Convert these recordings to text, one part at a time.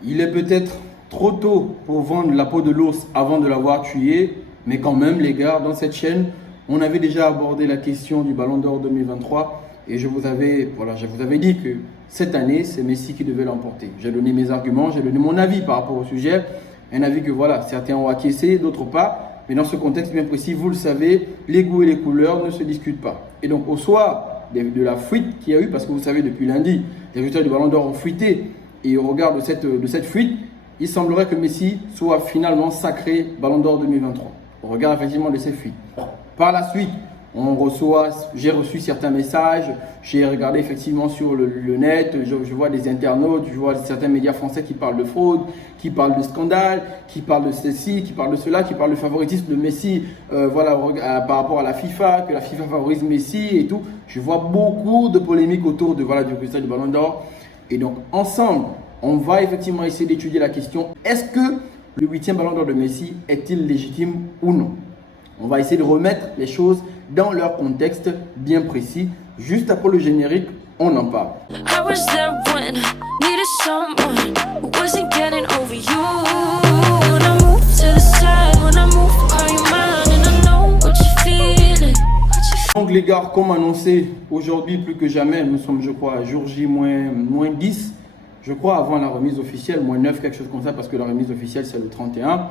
Il est peut-être trop tôt pour vendre la peau de l'ours avant de l'avoir tué, mais quand même, les gars, dans cette chaîne, on avait déjà abordé la question du Ballon d'Or 2023 et je vous avais dit que cette année, c'est Messi qui devait l'emporter. J'ai donné mes arguments, j'ai donné mon avis par rapport au sujet, un avis que voilà, certains ont acquiescé, d'autres pas. Mais dans ce contexte bien précis, vous le savez, les goûts et les couleurs ne se discutent pas. Et donc, au soir de la fuite qu'il y a eu, parce que vous savez, depuis lundi, les résultats du Ballon d'Or ont fuité. Et au regard de cette fuite, il semblerait que Messi soit finalement sacré Ballon d'Or 2023. Au regard effectivement de cette fuite. Par la suite, j'ai reçu certains messages, j'ai regardé effectivement sur le net, je vois des internautes, je vois certains médias français qui parlent de fraude, qui parlent de scandale, qui parlent de ceci, qui parlent de cela, qui parlent de favoritisme de Messi par rapport à la FIFA, que la FIFA favorise Messi et tout. Je vois beaucoup de polémiques autour du résultat du Ballon d'Or. Et donc, ensemble, on va effectivement essayer d'étudier la question, est-ce que le 8e Ballon d'Or de Messi est-il légitime ou non? On va essayer de remettre les choses dans leur contexte bien précis. Juste après le générique, on en parle. Donc les gars, comme annoncé, aujourd'hui plus que jamais, nous sommes je crois à jour J moins 10, je crois avant la remise officielle, moins 9, quelque chose comme ça, parce que la remise officielle c'est le 31.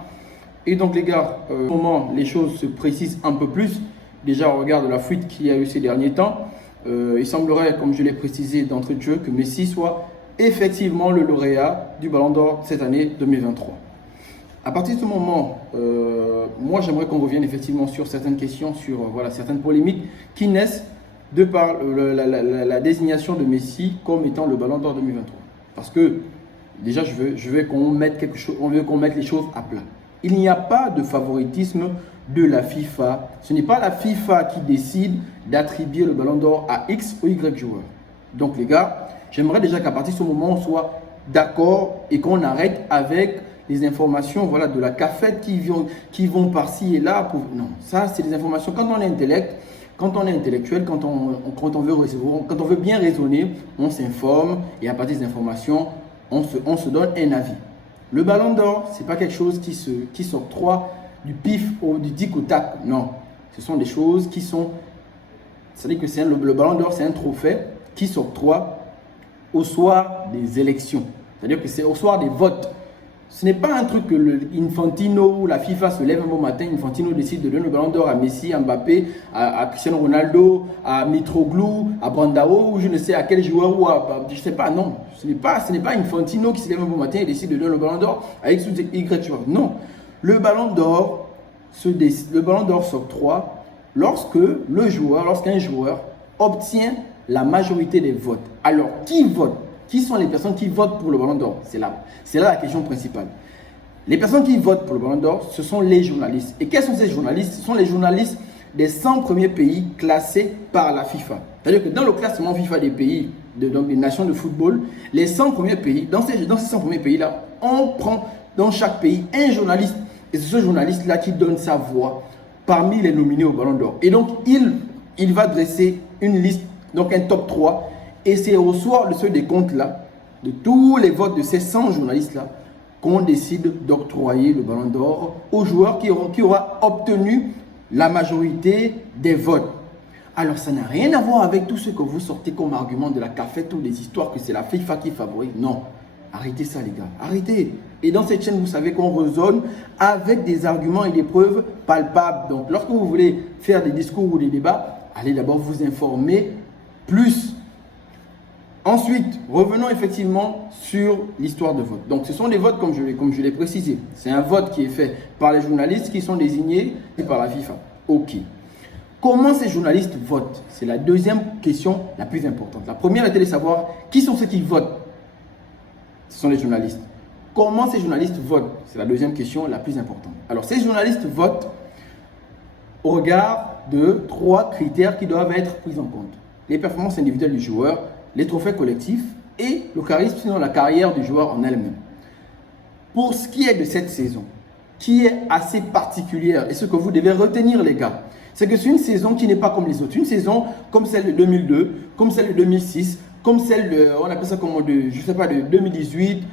Et donc les gars, au moment les choses se précisent un peu plus, déjà au regard de la fuite qu'il y a eu ces derniers temps, il semblerait, comme je l'ai précisé d'entrée de jeu, que Messi soit effectivement le lauréat du Ballon d'Or cette année 2023. À partir de ce moment, moi j'aimerais qu'on revienne effectivement sur certaines questions, sur certaines polémiques qui naissent de par la désignation de Messi comme étant le Ballon d'Or 2023. Parce que déjà je veux qu'on mette les choses à plat. Il n'y a pas de favoritisme de la FIFA. Ce n'est pas la FIFA qui décide d'attribuer le Ballon d'Or à X ou Y joueur. Donc les gars, j'aimerais déjà qu'à partir de ce moment, on soit d'accord et qu'on arrête avec les informations de la cafette qui vont par-ci et là. Non, ça c'est des informations. Quand on est intellectuel, quand on veut bien raisonner, on s'informe et à partir des informations, on se donne un avis. Le Ballon d'Or, ce n'est pas quelque chose qui s'octroie du pif ou du tic au tac. Non, ce sont des choses qui sont... C'est-à-dire que le Ballon d'Or, c'est un trophée qui s'octroie au soir des élections. C'est-à-dire que c'est au soir des votes. Ce n'est pas un truc que Infantino ou la FIFA se lève un bon matin, Infantino décide de donner le Ballon d'Or à Messi, à Mbappé, à Cristiano Ronaldo, à Mitroglou, à Brandao, ou je ne sais à quel joueur, je ne sais pas, non. Ce n'est pas Infantino qui se lève un bon matin et décide de donner le Ballon d'Or à X ou Y joueur. Non. Le Ballon d'Or s'octroie lorsqu'un joueur obtient la majorité des votes. Alors, qui vote? Qui sont les personnes qui votent pour le Ballon d'Or? C'est là la question principale. Les personnes qui votent pour le Ballon d'Or, ce sont les journalistes. Et quels sont ces journalistes? Ce sont les journalistes des 100 premiers pays classés par la FIFA. C'est-à-dire que dans le classement FIFA des pays, des nations de football, les 100 premiers pays, dans ces 100 premiers pays-là, on prend dans chaque pays un journaliste. Et c'est ce journaliste-là qui donne sa voix parmi les nominés au Ballon d'Or. Et donc, il va dresser une liste, donc un top 3. Et c'est au soir de ce décompte-là, de tous les votes de ces 100 journalistes-là, qu'on décide d'octroyer le Ballon d'Or aux joueurs qui aura obtenu la majorité des votes. Alors, ça n'a rien à voir avec tout ce que vous sortez comme argument de la cafette ou des histoires que c'est la FIFA qui favorise. Non, arrêtez ça les gars, arrêtez. Et dans cette chaîne, vous savez qu'on raisonne avec des arguments et des preuves palpables. Donc, lorsque vous voulez faire des discours ou des débats, allez d'abord vous informer plus. Ensuite, revenons effectivement sur l'histoire de vote. Donc, ce sont des votes comme je l'ai précisé. C'est un vote qui est fait par les journalistes qui sont désignés par la FIFA. Ok. Comment ces journalistes votent? C'est la deuxième question la plus importante. La première était de savoir qui sont ceux qui votent. Ce sont les journalistes. Comment ces journalistes votent? C'est la deuxième question la plus importante. Alors, ces journalistes votent au regard de 3 critères qui doivent être pris en compte. Les performances individuelles du joueur, les trophées collectifs et le charisme, sinon la carrière du joueur en elle-même. Pour ce qui est de cette saison, qui est assez particulière, et ce que vous devez retenir les gars, c'est que c'est une saison qui n'est pas comme les autres. Une saison comme celle de 2002, comme celle de 2006, comme celle de, on appelle ça comment, je sais pas, de 2018.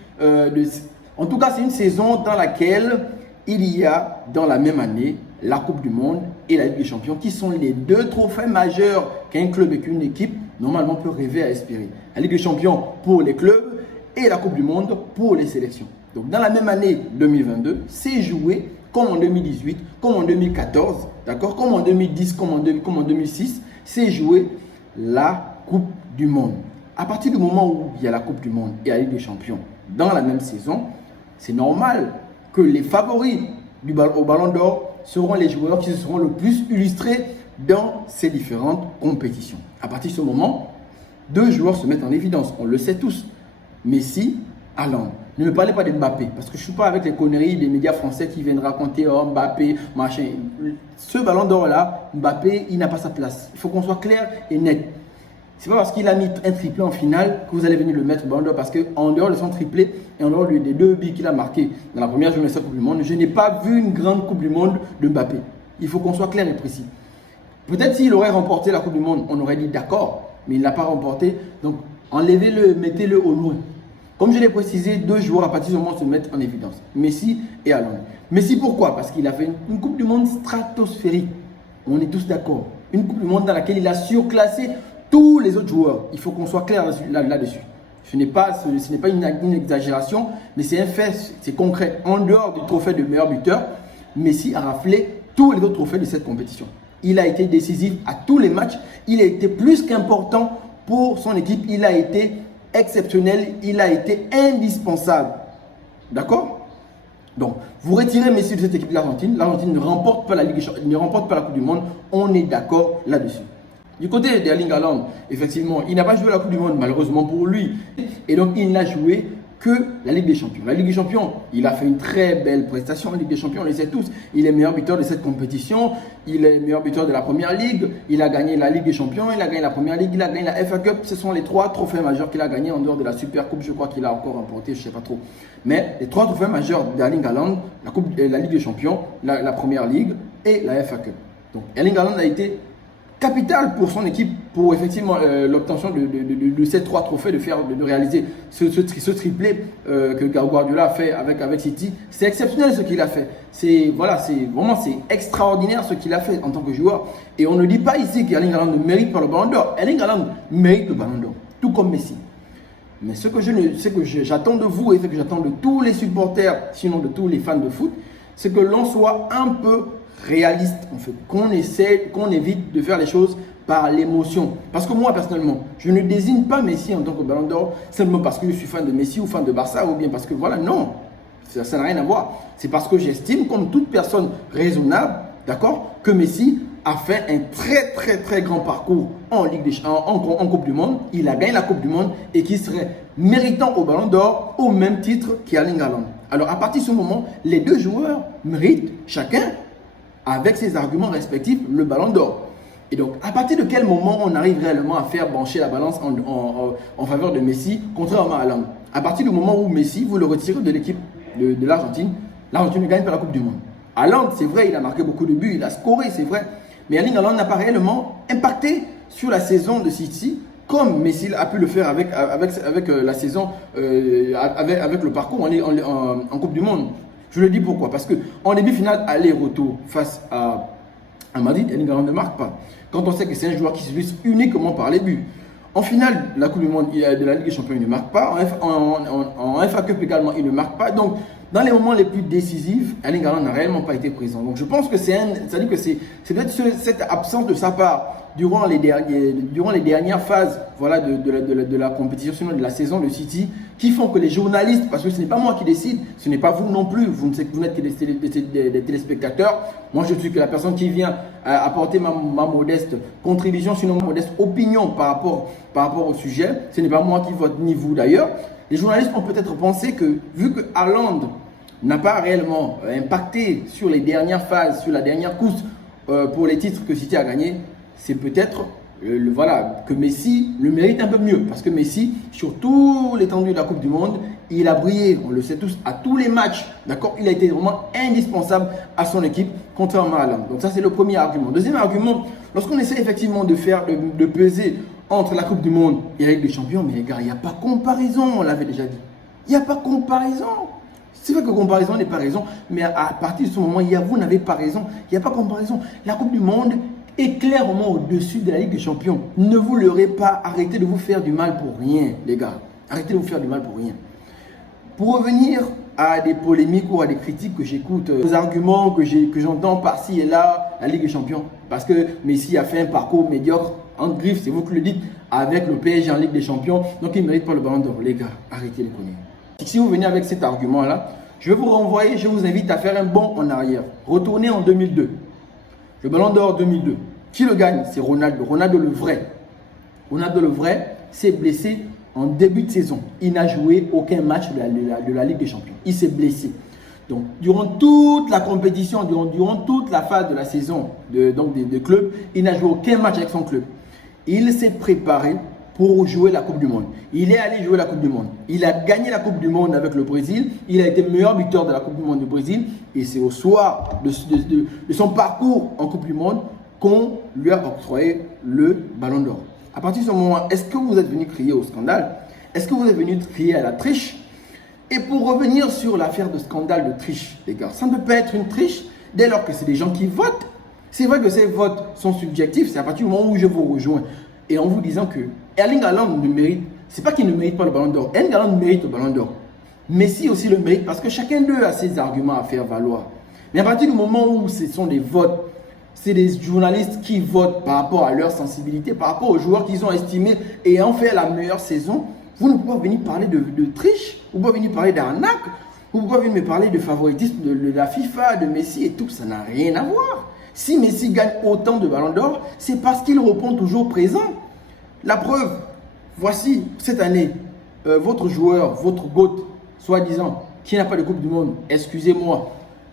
En tout cas, c'est une saison dans laquelle il y a dans la même année la Coupe du Monde et la Ligue des Champions, qui sont les deux trophées majeurs qu'un club et qu'une équipe normalement peut rêver à espérer. La Ligue des Champions pour les clubs et la Coupe du Monde pour les sélections. Donc dans la même année 2022, c'est joué comme en 2018, comme en 2014, d'accord, comme en 2010, comme en 2006, c'est joué la Coupe du Monde. À partir du moment où il y a la Coupe du Monde et la Ligue des Champions dans la même saison, c'est normal que les favoris au Ballon d'Or seront les joueurs qui seront le plus illustrés dans ces différentes compétitions. À partir de ce moment, deux joueurs se mettent en évidence, on le sait tous. Messi, Haaland. Ne me parlez pas de Mbappé, parce que je ne suis pas avec les conneries des médias français qui viennent raconter oh, Mbappé, machin. Ce Ballon d'Or là, Mbappé, il n'a pas sa place. Il faut qu'on soit clair et net. C'est pas parce qu'il a mis un triplé en finale que vous allez venir le mettre au Ballon d'Or, parce qu'en dehors de son triplé et en dehors des 2 buts qu'il a marqués dans la première journée de cette Coupe du Monde, je n'ai pas vu une grande Coupe du Monde de Mbappé. Il faut qu'on soit clair et précis. Peut-être s'il aurait remporté la Coupe du Monde, on aurait dit d'accord, mais il ne l'a pas remporté. Donc enlevez-le, mettez-le au loin. Comme je l'ai précisé, deux joueurs à partir du moment où se mettent en évidence, Messi et Haaland. Messi pourquoi? Parce qu'il a fait une Coupe du Monde stratosphérique. On est tous d'accord. Une Coupe du Monde dans laquelle il a surclassé tous les autres joueurs. Il faut qu'on soit clair là-dessus. Ce n'est pas une exagération, mais c'est un fait, c'est concret. En dehors du trophée de meilleur buteur, Messi a raflé tous les autres trophées de cette compétition. Il a été décisif à tous les matchs. Il a été plus qu'important pour son équipe. Il a été exceptionnel. Il a été indispensable. D'accord? Donc, vous retirez Messi de cette équipe de l'Argentine. L'Argentine ne remporte pas la Ligue, ne remporte pas la Coupe du Monde. On est d'accord là-dessus. Du côté d'Erling Haaland, effectivement, il n'a pas joué la Coupe du Monde, malheureusement pour lui. Et donc, il n'a joué que la Ligue des Champions. La Ligue des Champions, il a fait une très belle prestation en Ligue des Champions, on le sait tous. Il est meilleur buteur de cette compétition, il est meilleur buteur de la Première Ligue, il a gagné la Ligue des Champions, il a gagné la Première Ligue, il a gagné la FA Cup. Ce sont les 3 trophées majeurs qu'il a gagnés en dehors de la Super Coupe, je crois qu'il a encore remporté, je ne sais pas trop. Mais les 3 trophées majeurs d'Erling Haaland, la Ligue des Champions, la Première Ligue et la FA Cup. Donc Erling Haaland a été capital pour son équipe, pour effectivement l'obtention de ces 3 trophées, de réaliser ce triplé que Guardiola a fait avec City. C'est exceptionnel ce qu'il a fait. C'est extraordinaire ce qu'il a fait en tant que joueur. Et on ne dit pas ici qu'Erling Haaland ne mérite pas le Ballon d'Or. Erling Haaland mérite le Ballon d'Or, tout comme Messi. Mais ce que j'attends de vous et ce que j'attends de tous les supporters, sinon de tous les fans de foot, c'est que l'on soit un peu réaliste, en fait, qu'on évite de faire les choses par l'émotion. Parce que moi, personnellement, je ne désigne pas Messi en tant que Ballon d'Or simplement parce que je suis fan de Messi ou fan de Barça ou bien parce que voilà, non, ça n'a rien à voir. C'est parce que j'estime, comme toute personne raisonnable, d'accord, que Messi a fait un très grand parcours en Coupe du Monde. Il a gagné la Coupe du Monde et qui serait méritant au Ballon d'Or au même titre qu'Erling Haaland. Alors à partir de ce moment, les deux joueurs méritent chacun, avec ses arguments respectifs, le Ballon d'Or. Et donc, à partir de quel moment on arrive réellement à faire pencher la balance en faveur de Messi, contrairement à Haaland? À partir du moment où Messi, vous le retirez de l'équipe de l'Argentine, l'Argentine ne gagne pas la Coupe du Monde. Haaland, c'est vrai, il a marqué beaucoup de buts, il a scoré, c'est vrai. Mais Erling Haaland n'a pas réellement impacté sur la saison de City, comme Messi a pu le faire avec la saison, avec le parcours en Coupe du Monde. Je le dis pourquoi? Parce qu'en demi-finale, aller-retour face à Madrid, Erling Haaland ne marque pas. Quand on sait que c'est un joueur qui se vise uniquement par les buts. En finale, la Coupe du Monde de la Ligue des Champions, il ne marque pas. En FA Cup également, il ne marque pas. Donc, dans les moments les plus décisifs, Erling Haaland n'a réellement pas été présent. Donc, je pense que c'est peut-être cette absence de sa part durant les dernières phases, voilà, de la compétition, sinon de la saison de City, qui font que les journalistes, parce que ce n'est pas moi qui décide, ce n'est pas vous non plus, vous n'êtes que des téléspectateurs. Moi, je suis que la personne qui vient apporter ma modeste contribution, sinon ma modeste opinion par rapport au sujet. Ce n'est pas moi qui vote, ni vous d'ailleurs. Les journalistes ont peut-être pensé que, vu que Haaland n'a pas réellement impacté sur les dernières phases, sur la dernière course pour les titres que City a gagnés, c'est peut-être que Messi le mérite un peu mieux. Parce que Messi, sur tout l'étendue de la Coupe du Monde, il a brillé, on le sait tous, à tous les matchs. D'accord? Il a été vraiment indispensable à son équipe, contrairement à Haaland. Donc ça, c'est le premier argument. Deuxième argument, lorsqu'on essaie effectivement de peser entre la Coupe du Monde et la Ligue des Champions, mais les gars, il n'y a pas comparaison, on l'avait déjà dit. Il n'y a pas comparaison. C'est vrai que comparaison n'est pas raison, mais à partir de ce moment, vous n'avez pas raison. Il n'y a pas comparaison. La Coupe du Monde est clairement au-dessus de la Ligue des Champions. Ne vous leurrez pas, arrêtez de vous faire du mal pour rien, les gars. Arrêtez de vous faire du mal pour rien. Pour revenir à des polémiques ou à des critiques que j'écoute, aux arguments que j'entends par-ci et là, la Ligue des Champions, parce que Messi a fait un parcours médiocre, en griffe, c'est vous qui le dites, avec le PSG en Ligue des Champions, donc il ne mérite pas le ballon d'or. Les gars, arrêtez les conneries. Si vous venez avec cet argument-là, je vais vous renvoyer, je vous invite à faire un bond en arrière. Retournez en 2002. Le ballon d'or 2002. Qui le gagne? C'est Ronaldo. Ronaldo le vrai. Ronaldo le vrai s'est blessé en début de saison. Il n'a joué aucun match de la Ligue des Champions. Il s'est blessé. Donc, durant toute la compétition, durant toute la phase de la saison de club, il n'a joué aucun match avec son club. Il s'est préparé pour jouer la Coupe du Monde. Il est allé jouer la Coupe du Monde. Il a gagné la Coupe du Monde avec le Brésil. Il a été meilleur buteur de la Coupe du Monde du Brésil. Et c'est au soir de son parcours en Coupe du Monde qu'on lui a octroyé le Ballon d'Or. À partir de ce moment, est-ce que vous êtes venu crier au scandale? Est-ce que vous êtes venu crier à la triche? Et pour revenir sur l'affaire de scandale de triche, les gars, ça ne peut pas être une triche dès lors que c'est des gens qui votent. C'est vrai que ces votes sont subjectifs. C'est à partir du moment où je vous rejoins et en vous disant que Erling Haaland ne mérite, c'est pas qu'il ne mérite pas le Ballon d'Or. Erling Haaland mérite le Ballon d'Or. Messi aussi le mérite parce que chacun d'eux a ses arguments à faire valoir. Mais à partir du moment où ce sont des votes, c'est des journalistes qui votent par rapport à leur sensibilité, par rapport aux joueurs qu'ils ont estimés ayant fait la meilleure saison, vous ne pouvez pas venir parler de triche, vous ne pouvez pas venir parler d'arnaque, vous ne pouvez pas venir me parler de favoritisme de la FIFA, de Messi et tout, ça n'a rien à voir. Si Messi gagne autant de ballons d'or, c'est parce qu'il répond toujours présent. La preuve, voici cette année, votre joueur, votre GOAT, soi-disant, qui n'a pas de Coupe du Monde, excusez-moi,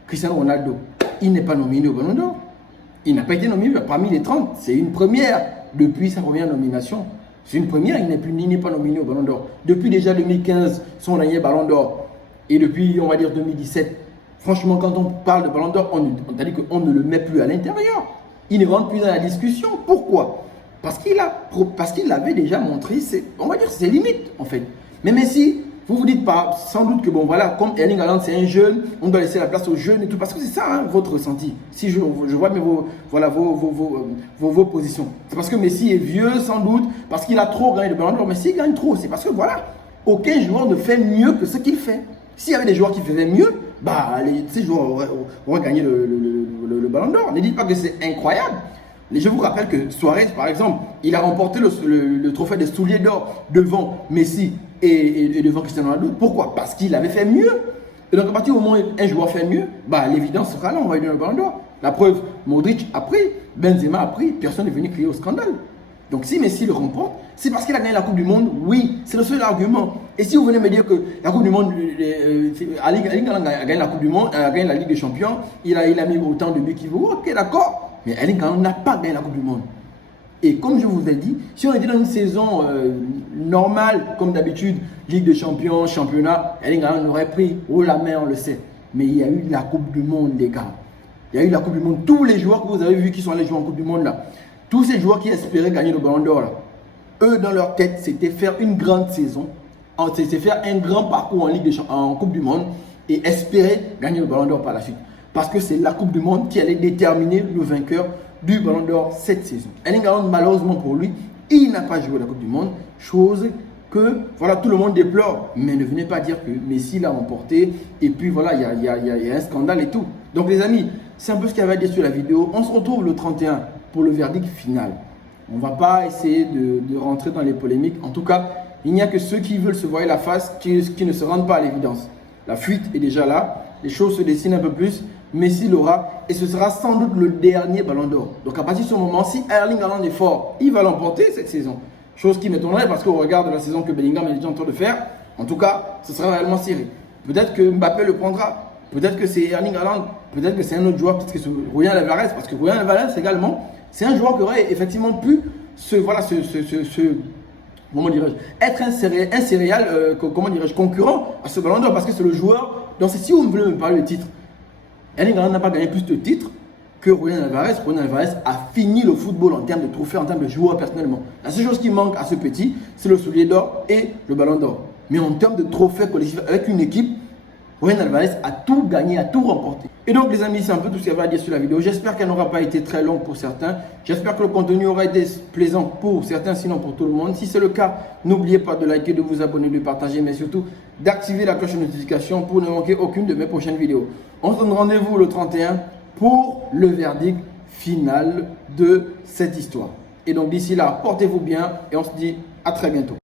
Cristiano Ronaldo, il n'est pas nominé au Ballon d'Or. Il n'a pas été nominé parmi les 30. C'est une première depuis sa première nomination. C'est une première, il n'est pas nominé au Ballon d'Or. Depuis déjà 2015, son dernier Ballon d'Or. Et depuis, on va dire 2017. Franchement, quand on parle de Ballon d'Or, on a dit qu'on ne le met plus à l'intérieur. Il ne rentre plus dans la discussion. Pourquoi? Parce qu'il avait déjà montré, on va dire, ses limites, en fait. Mais Messi, vous vous dites pas, sans doute que, bon, voilà, comme Erling Haaland, c'est un jeune, on doit laisser la place aux jeunes et tout, parce que c'est ça, hein, votre ressenti. Si je vois mais vos positions. C'est parce que Messi est vieux, sans doute, parce qu'il a trop gagné de ballons d'or. Mais s'il gagne trop, c'est parce que, voilà, aucun joueur ne fait mieux que ce qu'il fait. S'il y avait des joueurs qui faisaient mieux, bah, ces joueurs auraient gagné le ballon d'or. Ne dites pas que c'est incroyable. Je vous rappelle que Suarez, par exemple, il a remporté le trophée des souliers d'or devant Messi et devant Cristiano Ronaldo. Pourquoi? Parce qu'il avait fait mieux. Et donc, à partir du moment où un joueur fait mieux, bah, l'évidence sera là, on va lui donner le ballon d'or. La preuve, Modric a pris, Benzema a pris, personne n'est venu crier au scandale. Donc, si Messi le remporte, c'est parce qu'il a gagné la Coupe du Monde. Oui, c'est le seul argument. Et si vous venez me dire que la Coupe du Monde, Erling Haaland a gagné la Coupe du Monde, a gagné la Ligue des Champions, il a mis autant de buts qu'il veut, ok, d'accord. Mais Erling Haaland n'a pas gagné la Coupe du Monde. Et comme je vous ai dit, si on était dans une saison normale, comme d'habitude, Ligue des Champions, championnat, Erling Haaland aurait pris haut la main, on le sait. Mais il y a eu la Coupe du Monde, les gars. Il y a eu la Coupe du Monde. Tous les joueurs que vous avez vus qui sont allés jouer en Coupe du Monde, là, tous ces joueurs qui espéraient gagner le Ballon d'Or, là, eux, dans leur tête, c'était faire une grande saison, c'était faire un grand parcours en Coupe du Monde et espérer gagner le Ballon d'Or par la suite. Parce que c'est la Coupe du Monde qui allait déterminer le vainqueur du Ballon d'Or cette saison. Erling Haaland, malheureusement pour lui, il n'a pas joué la Coupe du Monde, chose que voilà, tout le monde déplore. Mais ne venez pas dire que Messi l'a remporté et puis voilà, il y a un scandale et tout. Donc les amis, c'est un peu ce qu'il y avait à dire sur la vidéo. On se retrouve le 31 pour le verdict final. On ne va pas essayer de rentrer dans les polémiques. En tout cas, il n'y a que ceux qui veulent se voir la face qui ne se rendent pas à l'évidence. La fuite est déjà là. Les choses se dessinent un peu plus. Messi l'aura et ce sera sans doute le dernier Ballon d'Or. Donc à partir de ce moment, si Erling Haaland est fort, il va l'emporter cette saison. Chose qui m'étonnerait parce qu'au regard de la saison que Bellingham est déjà en train de faire, en tout cas, ce sera réellement serré. Peut-être que Mbappé le prendra, peut-être que c'est Erling Haaland, peut-être que c'est un autre joueur, peut-être que c'est Julián Álvarez, parce que Julián Álvarez également, c'est un joueur qui aurait effectivement pu comment dirais-je, être un céréal, comment dirais-je, concurrent à ce Ballon d'Or parce que c'est le joueur. Donc si vous voulez me parler de titre, Erling Haaland n'a pas gagné plus de titres que Julián Alvarez. Julián Alvarez a fini le football en termes de trophées, en termes de joueurs personnellement. La seule chose qui manque à ce petit, c'est le soulier d'or et le ballon d'or. Mais en termes de trophées collectifs avec une équipe, Julián Alvarez a tout gagné, a tout remporté. Et donc les amis, c'est un peu tout ce qu'il y avait à dire sur la vidéo. J'espère qu'elle n'aura pas été très longue pour certains. J'espère que le contenu aura été plaisant pour certains, sinon pour tout le monde. Si c'est le cas, n'oubliez pas de liker, de vous abonner, de partager, mais surtout d'activer la cloche de notification pour ne manquer aucune de mes prochaines vidéos. On se donne rendez-vous le 31 pour le verdict final de cette histoire. Et donc d'ici là, portez-vous bien et on se dit à très bientôt.